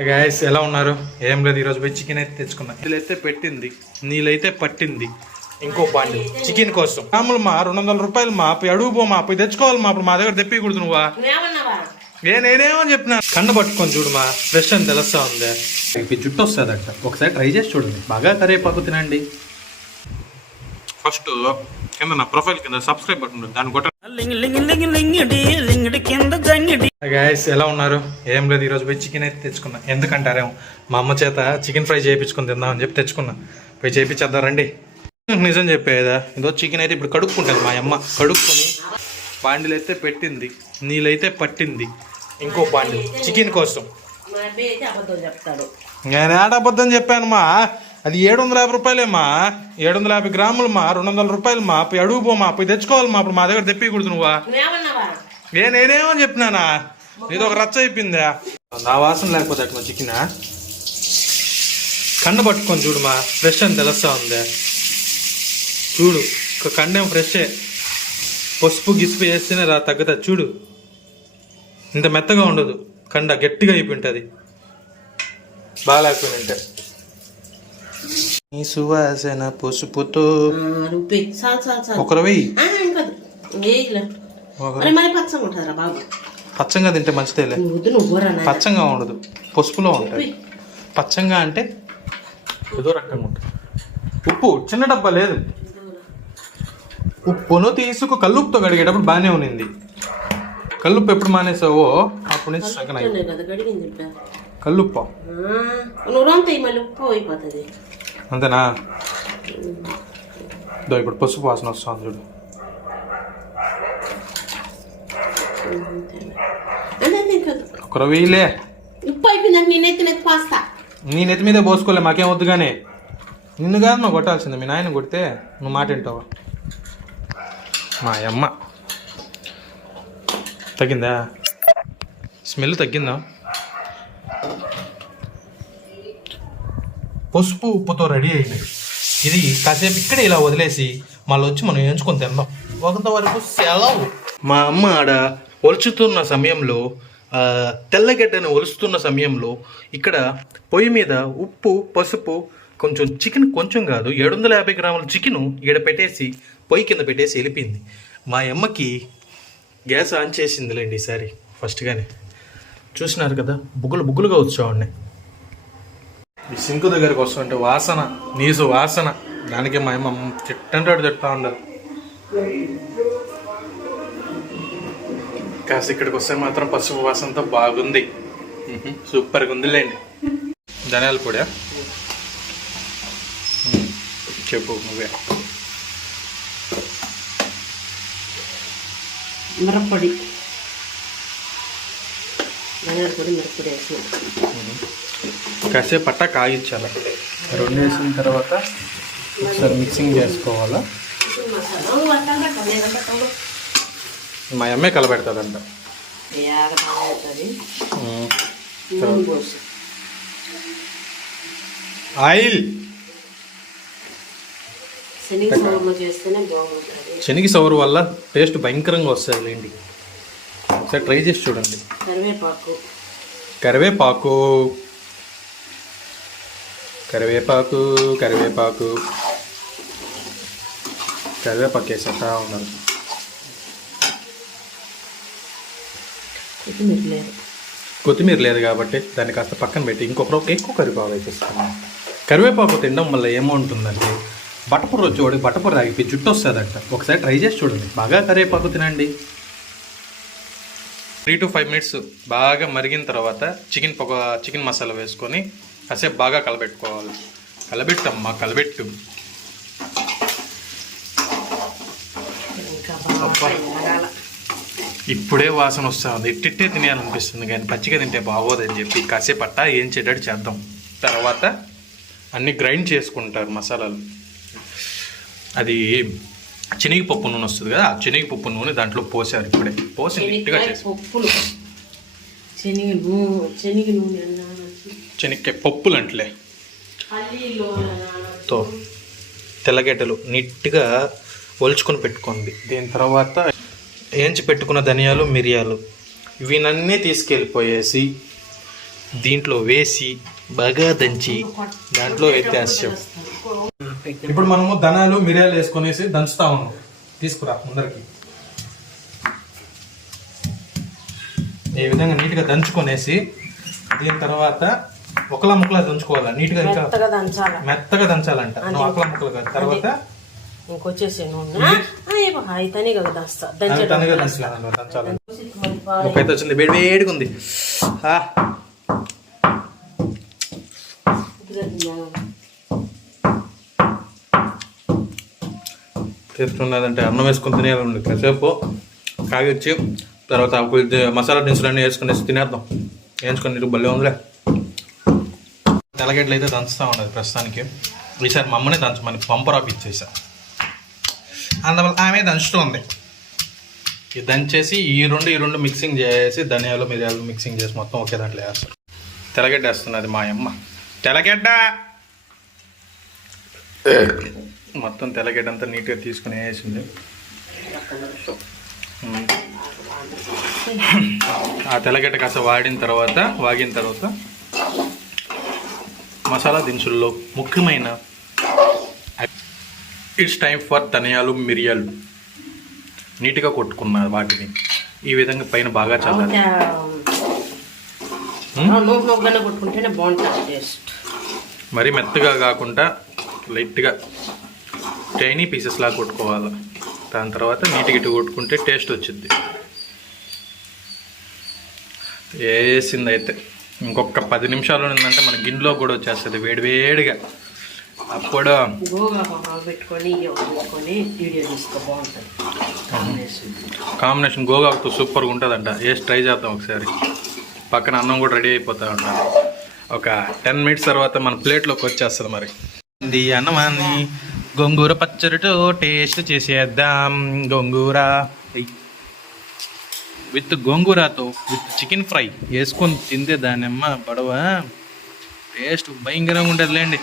Guys ఎలా ఉన్నారు? ఏం లేదు ఈరోజు పోయి చికెన్ అయితే తెచ్చుకున్నా. వీళ్ళైతే పెట్టింది. నీళ్ళైతే పట్టింది. ఇంకో పాండి. చికెన్ కోసం. మామూలు మా రెండు వందల రూపాయలు మా పోయి అడుగు పో మా పోయి తెచ్చుకోవాలి మా అప్పుడు మా దగ్గర తెప్పకూడదు నువ్వా? ఏ నేనేమో చెప్పినా. కండ పట్టుకొని చూడు మా. ఫ్రెష్ అని తెలుస్తా ఉంది. ఈ జుట్టు వస్తుందట. ఒకసారి ట్రై చేసి చూడండి. బాగా కరేపాకు తినండి. ఫస్ట్ కింద నా ప్రొఫైల్ కింద సబ్స్క్రైబ్ బటన్ దాన్ని కొట్ట లింగ్ లింగ్ లింగ్ లింగిడి లింగిడి కింద జంగిడి గాయస్ ఎలా ఉన్నారు? ఏం లేదు ఈరోజు పోయి చికెన్ అయితే తెచ్చుకున్నా. ఎందుకంటారేమో? మా అమ్మ చేత చికెన్ ఫ్రై చేయించుకొని తిందామని చెప్పి తెచ్చుకున్నా. పోయి చేయించేద్దాం రండి. నిజం చెప్పేదా? ఇదో చికెన్ అయితే ఇప్పుడు కడుక్కుంటుంది మా అమ్మ. కడుక్కొని బాండిలు అయితే పెట్టింది. నీళ్ళైతే పట్టింది. ఇంకో బాండి చికెన్ కోసం. అబద్ధం నేను ఏడబద్దని చెప్పాను మా? అది ఏడు వందల యాభై రూపాయలేమా ఏడు వందల యాభై గ్రాములు మా రెండు వందల రూపాయలు మా పోయి అడుగు పో మా పోయి తెచ్చుకోవాలి మా అప్పుడు మా దగ్గర తెప్పకూడదు నువ్వా? ఏ నేనేమో చెప్పినానా? ఇది ఒక రచ్చ అయిపోయిందా? నా వాసన లేకపోతే అట్లా చికెన్ కండ పట్టుకొని చూడు మా ఫ్రెష్ అని తెలుస్తా ఉంది. చూడు ఒక కండేం ఫ్రెషే. పసుపు గిసుపు వేస్తేనే రా తగ్గుతుంది చూడు. ఇంత మెత్తగా ఉండదు కండ గట్టిగా అయిపోయింటుంది బాగా లేకపోయిన ఉంటే నీ సువాసన పసుపుతో రుబ్బి చాలు చాలు చాలు ఒకరు వెయ్యి ఆ, ఇంకా ఒకరు అరే మరి పచ్చగా తింటే మంచిదేలే. పచ్చంగా ఉండదు. పసుపులో ఉంటుంది. పచ్చంగా అంటే ఏదో రకంగా ఉంటుంది. ఉప్పు చిన్న డబ్బా లేదు. ఉప్పును తీసుకు కల్లుప్పుతో కడిగేటప్పుడు బాగానే ఉన్నింది. కల్లుప్పు ఎప్పుడు మానేసావో అప్పటి నుంచి సగం అయింది. ఉప్పుతోనే కదా గడిగింది బిడ్డ కల్లుప్ప? నువ్వు మళ్ళీ ఉప్పు అయిపోతుంది. అంతేనా? దో ఇప్పుడు పసుపు వాసన వస్తుంది చూడు. అంటే ఇంకా ఒక రవీలే ఉప్పు అయిపోయిందంటే నేను ఎత్తి నెత్తి పాస్తా. నీ నెత్తి మీదే పోసుకోలే మాకేం వద్దు కానీ నిన్ను కాదు నువ్వు కొట్టాల్సిందే మీ నాయన కొడితే నువ్వు మాట వింటావా? మా అమ్మ. తగ్గిందా? స్మెల్ తగ్గిందా? పసుపు ఉప్పుతో రెడీ అయింది ఇది కాసేపు ఇక్కడే ఇలా వదిలేసి మళ్ళీ వచ్చి మనం ఎంచుకొని తిందాం. కొంత వరకు సెలవు. మా అమ్మ ఆడ ఒలుచుతున్న సమయంలో తెల్లగడ్డను ఒలుస్తున్న సమయంలో ఇక్కడ పొయ్యి మీద ఉప్పు పసుపు కొంచెం చికెన్ కొంచెం కాదు ఏడు వందల యాభై గ్రాముల చికెను ఈడ పెట్టేసి పొయ్యి కింద పెట్టేసి వెళ్ళిపోయింది. మా అమ్మకి గ్యాస్ ఆన్ చేసిందిలేండి ఈసారి ఫస్ట్గానే చూసినారు కదా బుగ్గులు బుగ్గులుగా వచ్చేవాడిని ఈ సింకు దగ్గరకు వస్తుంటే వాసన నీసు వాసన. దానికి మా అమ్మ తిట్టంటాడు తిట్టా ఉండదు కాస్త ఇక్కడికి వస్తే మాత్రం పసుపు వాసనతో బాగుంది. సూపర్గా ఉందిలేండి. ధనియాల పొడి చెప్పు నువ్వే. మిరప్పొడి. ధనియాల పొడి మిరప్పొడి వేసిన కాసేపు పట్ట కాగించాలి. రెండు వేసిన తర్వాత ఒకసారి మిక్సింగ్ చేసుకోవాలా? మా అమ్మే కలబెడతాదంట. ఆయిల్. శనగ సౌరు వల్ల టేస్ట్ భయంకరంగా వస్తుంది లేండి. ఒకసారి ట్రై చేసి చూడండి. కరివేపాకు. కరివేపాకు. కరివేపాకు కరివేపాకు. కరివేపాకు వేసేస్తా ఉన్నారు కొత్తిమీర లేదు. కాబట్టి దాన్ని కాస్త పక్కన పెట్టి ఇంకొకరు ఎక్కువ కరివేపాకు వేసేస్తాను. కరివేపాకు తినడం వల్ల బటపూర వచ్చి వాడికి బటపూర రాగిపోయి జుట్టు వస్తుందంట. ఒకసారి ట్రై చేసి చూడండి. బాగా కరివేపాకు తినండి. త్రీ టు ఫైవ్ మినిట్స్ బాగా మరిగిన తర్వాత చికెన్ పొగ చికెన్ మసాలా వేసుకొని కాసేపు బాగా కలబెట్టుకోవాలి. కలబెట్టమ్మా కలబెట్టు. ఇప్పుడే వాసన వస్తుంది. ఇట్టిట్టే తినేయాలనిపిస్తుంది కానీ పచ్చిగా తింటే బాగోదని చెప్పి కాసేపు అట్టా ఏం చేసేటట్టు చేద్దాం. తర్వాత అన్ని గ్రైండ్ చేసుకుంటారు మసాలాలు. అది శనగపప్పు నూనె వస్తుంది కదా ఆ శనగపప్పు నూనె దాంట్లో పోసారు ఇప్పుడే. పోసి నీట్గా పప్పులు. శనగ నూనె పప్పులు అంటలే. తో తెల్లగడ్డలు నీట్గా ఒలుచుకొని పెట్టుకుంది దీని తర్వాత ఏంచి పెట్టుకున్న ధనియాలు మిరియాలు వీనన్నీ తీసుకెళ్ళిపోయేసి దీంట్లో వేసి బాగా దంచి దాంట్లో ఎత్తేస్తాం. ఇప్పుడు మనము ధనాలు మిరియాలు వేసుకొనేసి దంచుతా ఉన్నాం. తీసుకురా ముందరికి. ఈ విధంగా నీట్గా దంచుకొనేసి దీని తర్వాత ఒకలా ముక్కలా దంచుకోవాలా? నీట్గా ఇంకా మెత్తగా దంచాల? మెత్తగా దంచాలంట. నువ్వు ఒకలా ముక్కలు కాదు. తర్వాత ఇంకొచ్చేసి అయితేనే కదా దంచుతా. దంచాలి. వచ్చింది. వేడి వేడిగా ఉంది. టేస్ట్ చేస్తున్నదంటే అన్నం వేసుకుని తినేయాలండి. కాసేపు కాగిచ్చి తర్వాత మసాలా దినుసులు అన్నీ దినుసులన్నీ వేసుకునేసి తినేద్దాం. వేయించుకొని నీకు భలే ఉందిలే. తెల్లగడ్డలు అయితే దంచుతా ఉండదు ప్రస్తుతానికి. ఈసారి మా అమ్మనే దంచమని పంపర్ ఆఫ్ ఇచ్చేసా. అందువల్ల ఆమె దంచుతుంది. ఇది దంచేసి ఈ రెండు ఈ రెండు మిక్సింగ్ చేసి ధనియాలు మిరియాలు మిక్సింగ్ చేసి మొత్తం ఒకే దాంట్లో వేస్తారు. తెలగడ్డ వేస్తున్నది మా అమ్మ. తెలగడ్డ మొత్తం తెల్లగడ్డ అంతా నీట్గా తీసుకుని వేసింది. ఆ తెల్లగడ్డ కాస్త వాడిన తర్వాత వాగిన తర్వాత మసాలా దినుసుల్లో ముఖ్యమైన ఇట్స్ టైం ఫర్ ధనియాలు మిరియాలు నీట్గా కొట్టుకున్న వాటిని. ఈ విధంగా పైన బాగా చల్లాలి. కొట్టుకుంటేనే బాగుంటుంది టేస్ట్. మరీ మెత్తగా కాకుండా లైట్గా టైనీ పీసెస్ లాగా కొట్టుకోవాలి. దాని తర్వాత నీట్గా ఇటు కొట్టుకుంటే టేస్ట్ వచ్చింది వేసింది అయితే ఇంకొక పది నిమిషాలు ఉందంటే మన గిన్నెలో కూడా వచ్చేస్తుంది వేడివేడిగా అప్పుడు కాంబినేషన్ గోగాకుతో సూపర్గా ఉంటుందంట. వేసి ట్రై చేద్దాం ఒకసారి. పక్కన అన్నం కూడా రెడీ అయిపోతా ఉంటారు ఒక టెన్ మినిట్స్ తర్వాత మన ప్లేట్లోకి వచ్చేస్తుంది మరి. ఇది అన్నమాన్ని గోంగూర పచ్చడితో టేస్ట్ చేసేద్దాం. గోంగూర. విత్ గోంగూరతో విత్ చికెన్ ఫ్రై వేసుకొని తిందే దానిమ్మ పడవ టేస్ట్ భయంకరంగా ఉంటుందిలేండి.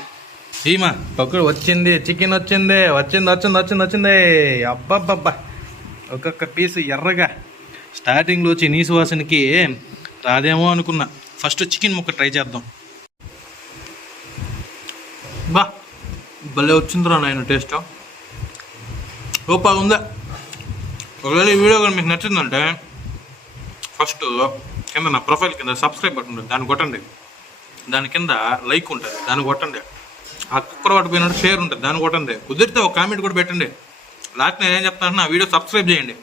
ఈమా పక్కడు వచ్చింది చికెన్ వచ్చింది వచ్చింది వచ్చింది వచ్చింది వచ్చింది. అబ్బబ్బబ్బా. ఒక్కొక్క పీస్ ఎర్రగా. స్టార్టింగ్లో వచ్చి నీసు వాసనకి రాదేమో అనుకున్నా. ఫస్ట్ చికెన్ ముక్క ట్రై చేద్దాం. బా. భలే వచ్చిందిరా నాయన టేస్ట్. ఓపా ఉందా? ఒకవేళ ఈ వీడియో కానీ మీకు నచ్చిందంటే ఫస్ట్ కింద నా ప్రొఫైల్ కింద సబ్స్క్రైబ్ బటన్ ఉంటుంది. దాన్ని కొట్టండి. దాని కింద లైక్ ఉంటుంది. దాన్ని కొట్టండి. ఆ కుక్కర్ పడిపోయినట్టు షేర్ ఉంటుంది. దాన్ని కొట్టండి. కుదిరితే ఒక కామెంట్ కూడా పెట్టండి. లాస్ట్ నేను ఏం చెప్తానంటే నా వీడియో సబ్స్క్రైబ్ చేయండి.